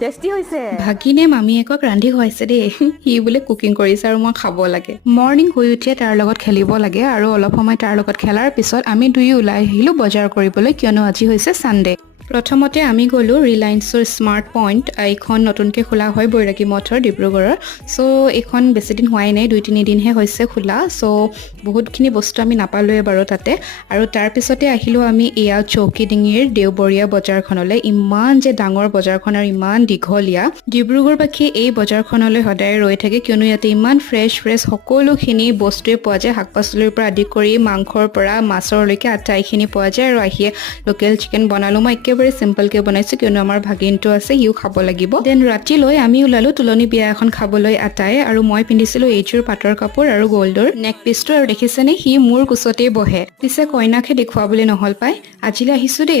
Tasty হৈছে। ভাগিনে মামীয়েকক ৰান্ধি খুৱাইছে দেই। সি বোলে কুকিং কৰিছে আৰু মই খাব লাগে। মৰ্ণিং শুই উঠিয়ে তাৰ লগত খেলিব লাগে আৰু অলপ সময় তাৰ লগত খেলাৰ পিছত আমি দুয়ো ওলাই আহিলোঁ বজাৰ কৰিবলৈ, কিয়নো আজি হৈছে ছানডে। প্ৰথমতে আমি গ'লোঁ ৰিলায়েন্সৰ স্মাৰ্ট পইণ্ট। এইখন নতুনকৈ খোলা হয় বৈৰাগী মঠৰ ডিব্ৰুগড়ৰ। চ' এইখন বেছিদিন হোৱাই নাই, 2-3 দিনহে হৈছে খোলা। চ' বহুতখিনি বস্তু আমি নাপালোৱে বাৰু তাতে। আৰু তাৰপিছতে আহিলোঁ আমি এয়া চৌকিডিঙিৰ দেওবৰীয়া বজাৰখনলৈ। ইমান যে ডাঙৰ বজাৰখন আৰু ইমান দীঘলীয়া। ডিব্ৰুগড়বাসী এই বজাৰখনলৈ সদায় ৰৈ থাকে, কিয়নো ইয়াতে ইমান ফ্ৰেছ সকলোখিনি বস্তুৱে পোৱা যায়। শাক পাচলিৰ পৰা আদি কৰি মাংসৰ পৰা মাছৰলৈকে আটাইখিনি পোৱা যায়। আৰু আহিয়ে লোকেল চিকেন বনালোঁ। মই একেবাৰে চিম্পলকৈ বনাইছোঁ, কিয়নো আমাৰ ভাগিনটো আছে, সিও খাব লাগিব। দেন ৰাতিলৈ আমি ওলালোঁ তুলনি বিয়া এখন খাবলৈ আটাই। আৰু মই পিন্ধিছিলোঁ এইযোৰ পাটৰ কাপোৰ আৰু গ'ল্ডৰ নেক পিচটো। আৰু দেখিছেনে, সি মোৰ কোচতেই বহে। পিছে কইনাকহে দেখুৱাবলৈ নহ'ল পাই। আজিলৈ আহিছোঁ দেই।